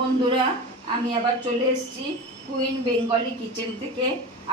বন্ধুরা, আমি আবার চলে এসেছি কুইন বেঙ্গলি কিচেন থেকে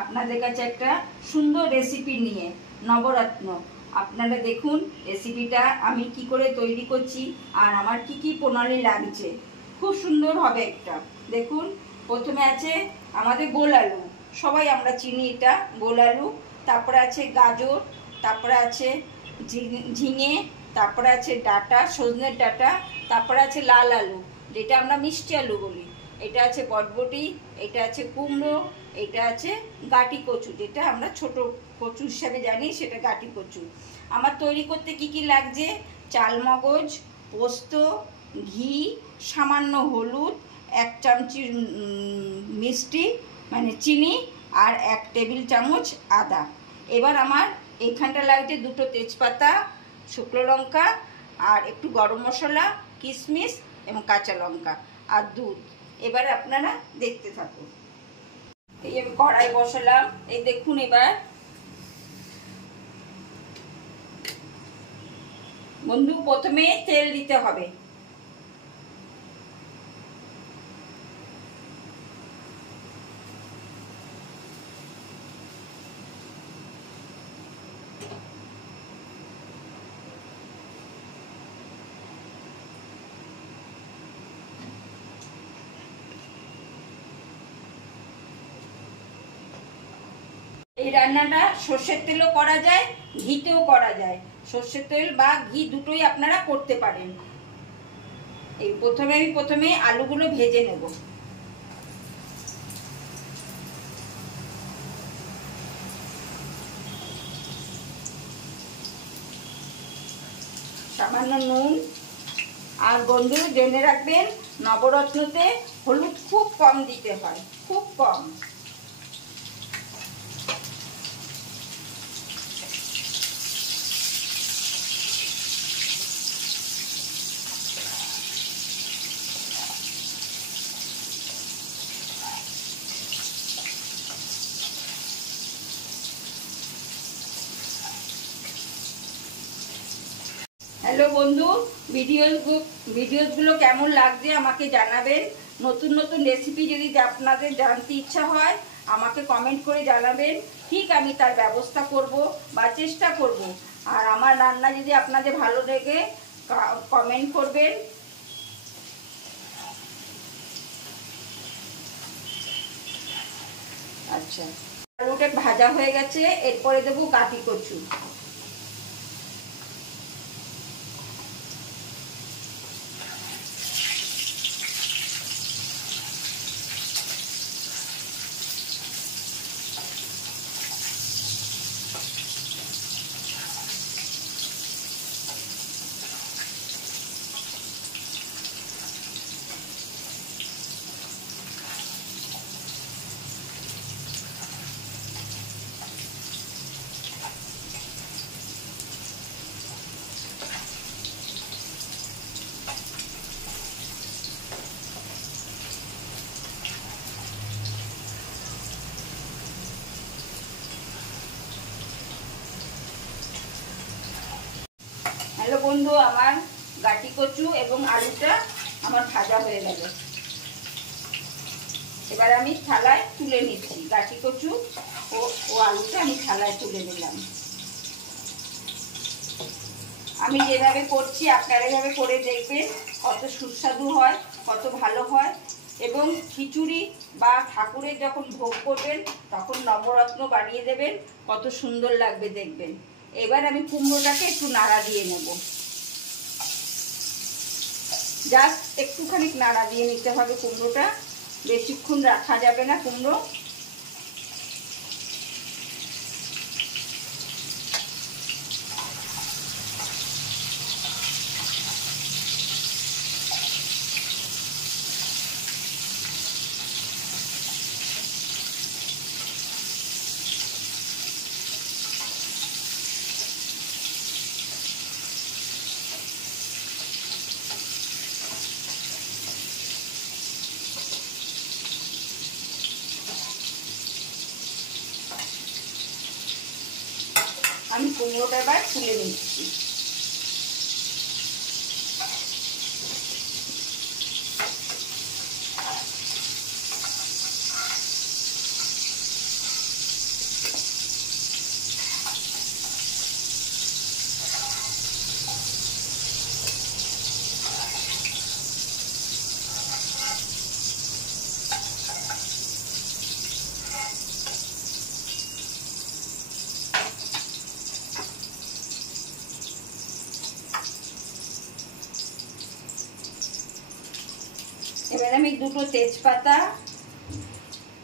আপনাদের কাছে একটা সুন্দর রেসিপি নিয়ে। নবরত্ন। আপনারা দেখুন রেসিপিটা আমি কি করে তৈরি করছি আর আমার কি কি প্রণালী লাগছে। খুব সুন্দর হবে একটা। দেখুন, প্রথমে আছে আমাদের গোল আলু, সবাই আমরা চিনি এটা গোল আলু। তারপরে আছে গাজর, তারপরে আছে ঝিঙে, তারপরে আছে ডাঁটা, সজনের ডাঁটা, তারপরে আছে লাল আলু যেটা আমরা মিষ্টি আলু বলি, এটা আছে বটবটি, এটা আছে কুমড়ো, এটা আছে গাটি কচু যেটা আমরা ছোট কচু হিসাবে জানি, সেটা গাটি কচু। আমার তৈরি করতে কি কি লাগছে: চালমগজ, পোস্ত, ঘি, সামান্য হলুদ, 1 চামচি মিষ্টি মানে চিনি, আর 1 টেবিল চামচ আদা। এবার আমার এখানটা লাগছে 2টো তেজপাতা, শুকনো লঙ্কা, আর একটু গরম মশলা, কিশমিশ এবং কাঁচা লঙ্কা আর দুধ। এবার আপনারা দেখতে থাকুন। এই আমি কড়াই বসালাম, এই দেখুন। এবার বন্ধু প্রথমে তেল দিতে হবে। এই রান্নাটা সর্ষের তেলও করা যায়, ঘিতেও করা যায়। সর্ষের তেল বা ঘি দুটোই আপনারা করতে পারেন। এই প্রথমে আলুগুলো ভেজে নেব। সামান্য নুন। আর বন্ধু জেনে রাখবেন, নবরত্নতে হলুদ খুব কম দিতে হয়, খুব কম। হ্যালো বন্ধু, ভিডিওসগুলো কেমন লাগছে আমাকে জানাবেন। নতুন নতুন রেসিপি যদি আপনাদের জানতে ইচ্ছা হয় আমাকে কমেন্ট করে জানাবেন, ঠিক আমি তার ব্যবস্থা করব বা চেষ্টা করব। আর আমার রান্না যদি আপনাদের ভালো লাগে কমেন্ট করবেন। আচ্ছা, আলুটা ভাজা হয়ে গেছে, এরপরে দেবো গাটি কচু। হ্যালো বন্ধু, আমার গাটি কচু এবং আলুটা আমার ভাজা হয়ে গেল। এবার আমি থালায় তুলে নিচ্ছি। গাটি কচু ও আলুটা আমি থালায় তুলে নিলাম। আমি যেভাবে করছি আপনারা এভাবে করে দেখবেন, কত সুস্বাদু হয়, কত ভালো হয়। এবং খিচুড়ি বা ঠাকুরের যখন ভোগ করবেন তখন নবরত্ন বানিয়ে দেবেন, কত সুন্দর লাগবে দেখবেন। এবার আমি কুমড়োটাকে একটু নাড়া দিয়ে নেব। জাস্ট একটুখানি নাড়া দিয়ে নিতে হবে কুমড়োটা, বেশিক্ষণ রাখা যাবে না কুমড়ো। আমি কুমড়োটা এবার তুলে নিচ্ছি। এবার আমি 2টো তেজপাতা,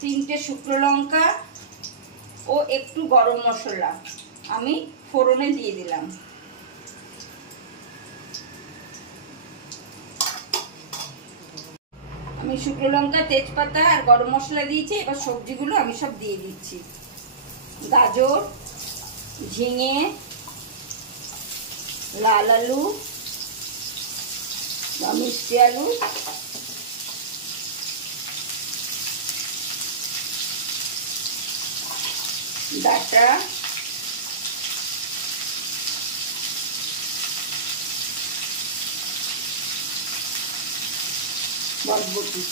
3টে শুকনো লঙ্কা ও একটু গরম মশলা আমি ফোড়নে দিয়ে দিলাম। আমি শুকনো লঙ্কা, তেজপাতা আর গরম মশলা দিয়েছি। এবার সবজিগুলো আমি সব দিয়ে দিচ্ছি। গাজর, ঝিঙে, লাল আলু বা মিষ্টি আলু, ডাঁটা, বরবটি।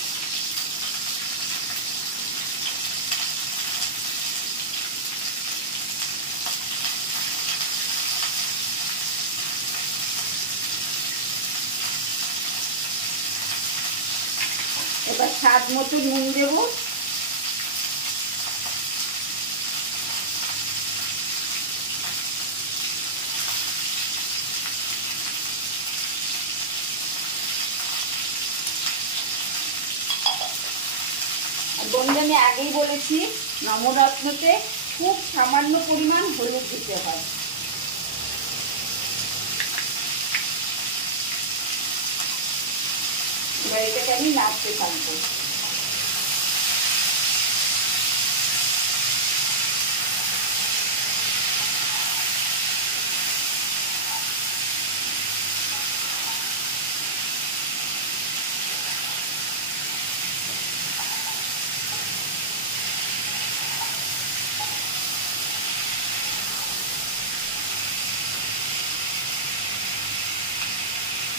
এবার স্বাদ মতো নুন দেব। বন্ধু আমি আগেই বলেছি নবরত্নতে খুব সামান্য পরিমাণ হলুদ দিতে হয়। এবার এটাকে আমি নাড়তে থাকবো।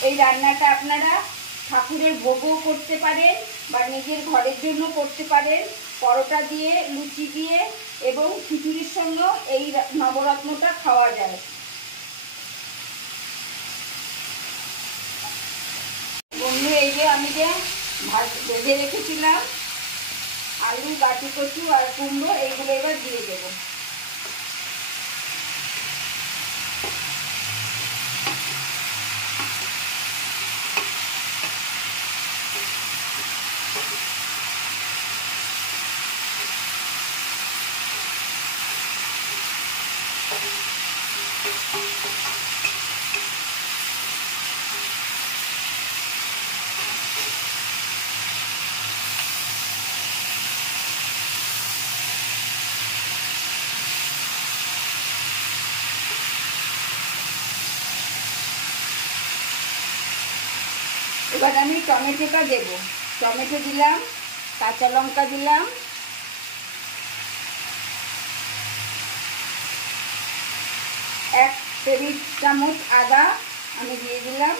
এই রান্নাটা আপনারা ঠাকুরের ভোগও করতে পারেন বা নিজের ঘরের জন্য করতে পারেন। পরোটা দিয়ে, লুচি দিয়ে এবং খিচুড়ির সঙ্গেও এই নবরত্নটা খাওয়া যায়। বন্ধু এই যে আমি যে ভেজে রেখেছিলাম আলু, গাটি কচু আর কুমড়ো, এইগুলো এবার দিয়ে দেবো। এবার আমি টমেটোটা দেব। টমেটো দিলাম, কাঁচা লঙ্কা দিলাম, এক টেবিল চামচ আদা আমি দিয়ে দিলাম,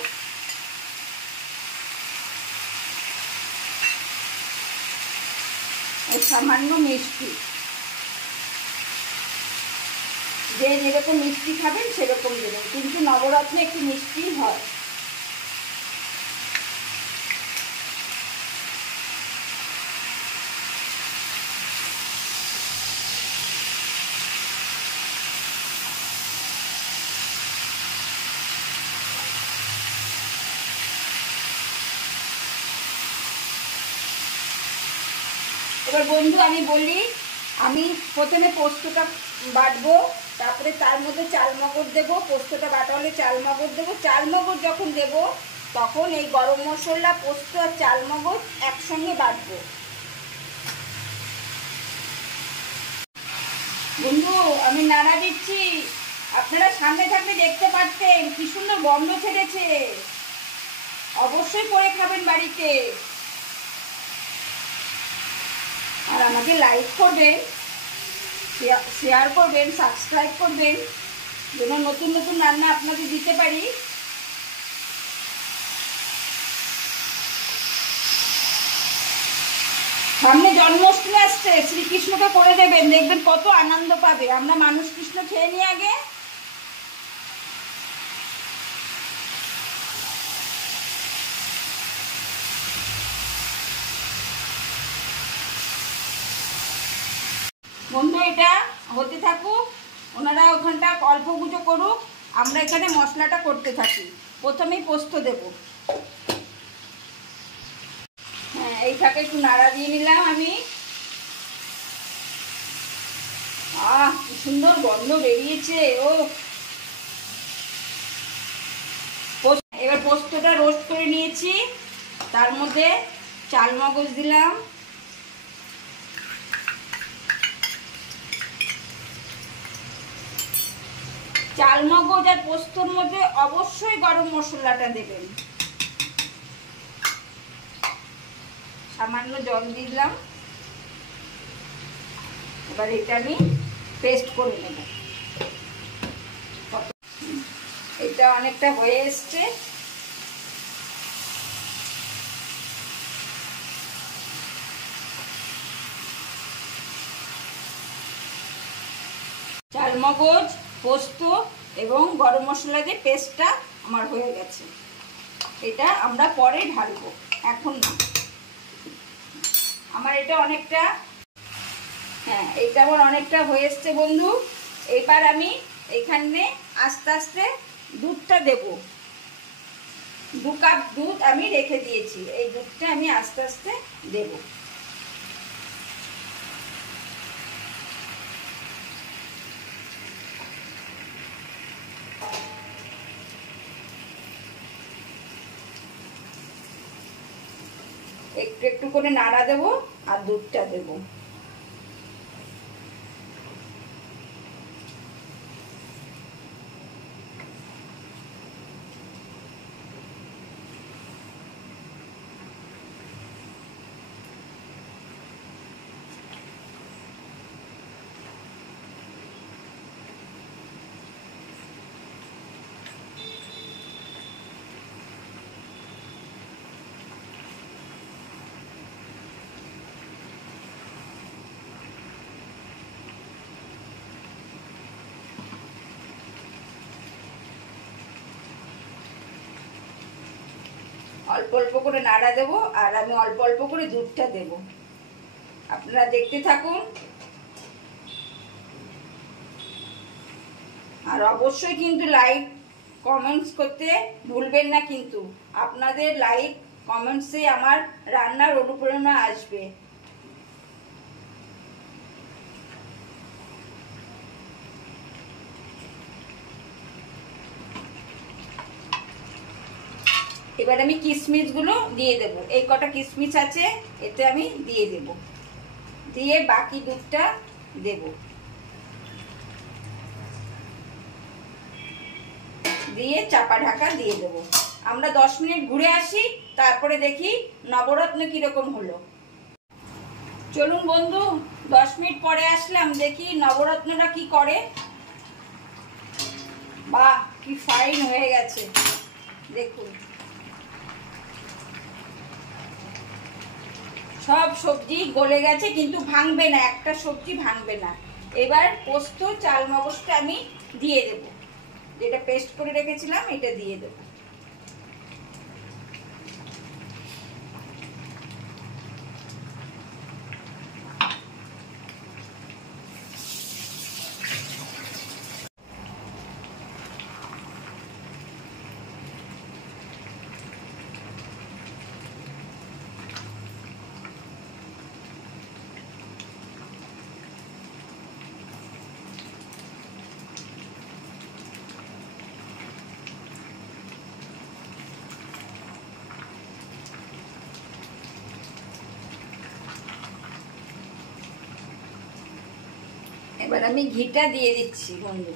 সামান্য মিষ্টি। যে যেরকম মিষ্টি খাবেন সেরকম দেবেন, কিন্তু নবরত্নে একটু মিষ্টি হয়। এবার বন্ধু আমি বলি, আমি প্রথমে পোস্তটা বাটবো, তারপরে তার মধ্যে চালমগজ দেবো। পোস্তটা বাটা হলে চালমগজ দেবো। চালমগজ যখন দেবো তখন এই গরম মশলা, পোস্ত আর চালমগজ একসঙ্গে বাটবো। বন্ধু আমি নাড়া দিচ্ছি, আপনারা সামনে থাকলে দেখতে পারতেন কি সুন্দর গন্ধ ছেড়েছে। অবশ্যই করে খাবেন বাড়িতে। আর আমাকে লাইক করবেন, শেয়ার করবেন, সাবস্ক্রাইব করবেন, যেন নতুন নতুন রান্না আপনাদের দিতে পারি। সামনে জন্মাষ্টমী আসছে, শ্রীকৃষ্ণকে করে দেবেন, দেখবেন কত আনন্দ পাবে। আমরা মানুষ কৃষ্ণ খেয়ে নিই আগে। বন্ধু এটা হতে থাকুক, ওনারা ওখানটা অল্প গুঁজো করুক, আমরা এখানে মশলাটা করতে থাকি। প্রথমেই পোস্ত দেব। এই ফাঁকে একটু নাড়া দিয়ে নিলাম আমি। কি সুন্দর গন্ধ বেরিয়েছে। এবার পোস্তটা রোস্ট করে নিয়েছি, তার মধ্যে চাল মগজ দিলাম, চাল মগজ আর পোস্তর মধ্যে অবশ্যই গরম মশলাটা দেবেন। সামান্য জল দিলাম। এবার এটা আমি পেস্ট করে নেব। এটা অনেকটা হয়ে এসছে। চালমগজ, পোস্ত এবং গরম মশলা দিয়ে পেস্টটা আমার হয়ে গেছে। এটা আমরা পরে ঢালবো, এখন না। আমার এটা অনেকটা, এটা আমার অনেকটা হয়ে এসছে বন্ধু। এবার আমি এখানে আস্তে আস্তে দুধটা দেব। 2 কাপ দুধ আমি রেখে দিয়েছি, এই দুধটা আমি আস্তে আস্তে দেব। একটু একটু করে নাড়া দেব আর দুধটা দেব। অল্প অল্প করে নাড়া দেব আর আমি অল্প অল্প করে দুধটা দেব। আপনারা দেখতে থাকুন। আর অবশ্যই কিন্তু লাইক কমেন্টস করতে ভুলবেন না, কিন্তু আপনাদের লাইক কমেন্টসে আমার রান্নার অনুপ্রেরণা আসবে। এবার আমি কিশমিশগুলো দিয়ে দেব। এই কটা কিশমিশ আছে, এতে আমি দিয়ে দেব। দিয়ে বাকি দুধটা দেব। দিয়ে চাপা ঢাকা দিয়ে দেব। আমরা 10 মিনিট ঘুরে আসি, তারপরে দেখি নবরত্ন কিরকম হলো। চলুন বন্ধু, 10 মিনিট পরে আসলাম, দেখি নবরত্নটা কি করে। বাহ, কি ফাইন হয়ে গেছে দেখুন। সব সবজি গলে গেছে, কিন্তু ভাঙবে না, একটা সবজি ভাঙবে না। এবার পোস্ত চাল মগজটা আমি দিয়ে দেব, যেটা পেস্ট করে রেখেছিলাম এটা দিয়ে দেব। এবার আমি ঘিটা দিয়ে দিচ্ছি বন্ধু।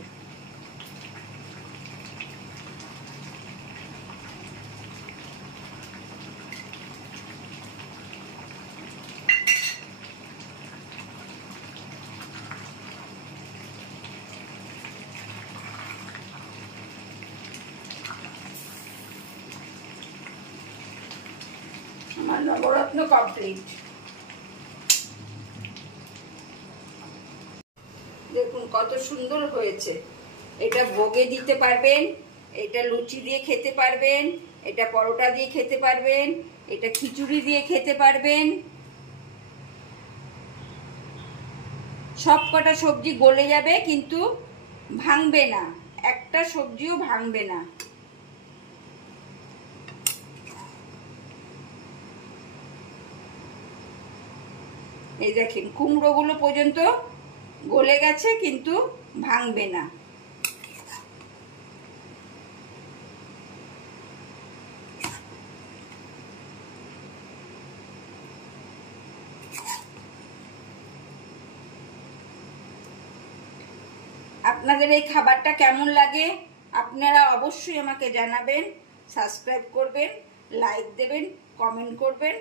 আমার নবরত্ন কমপ্লিট। দেখুন কত সুন্দর হয়েছে। এটা ভোগে দিতে পারবেন, এটা লুচি দিয়ে খেতে পারবেন, এটা পরোটা দিয়ে খেতে পারবেন, এটা খিচুড়ি দিয়ে খেতে পারবেন। সব কটা সবজি গলে যাবে, কিন্তু ভাঙবে না, একটা সবজিও ভাঙবে না। এই দেখেন কুমড়োগুলো পর্যন্ত গলে গেছে, কিন্তু ভাঙবে না। আপনাদের এই খাবারটা কেমন লাগে আপনারা অবশ্যই আমাকে জানাবেন, সাবস্ক্রাইব করবেন, লাইক দেবেন, কমেন্ট করবেন।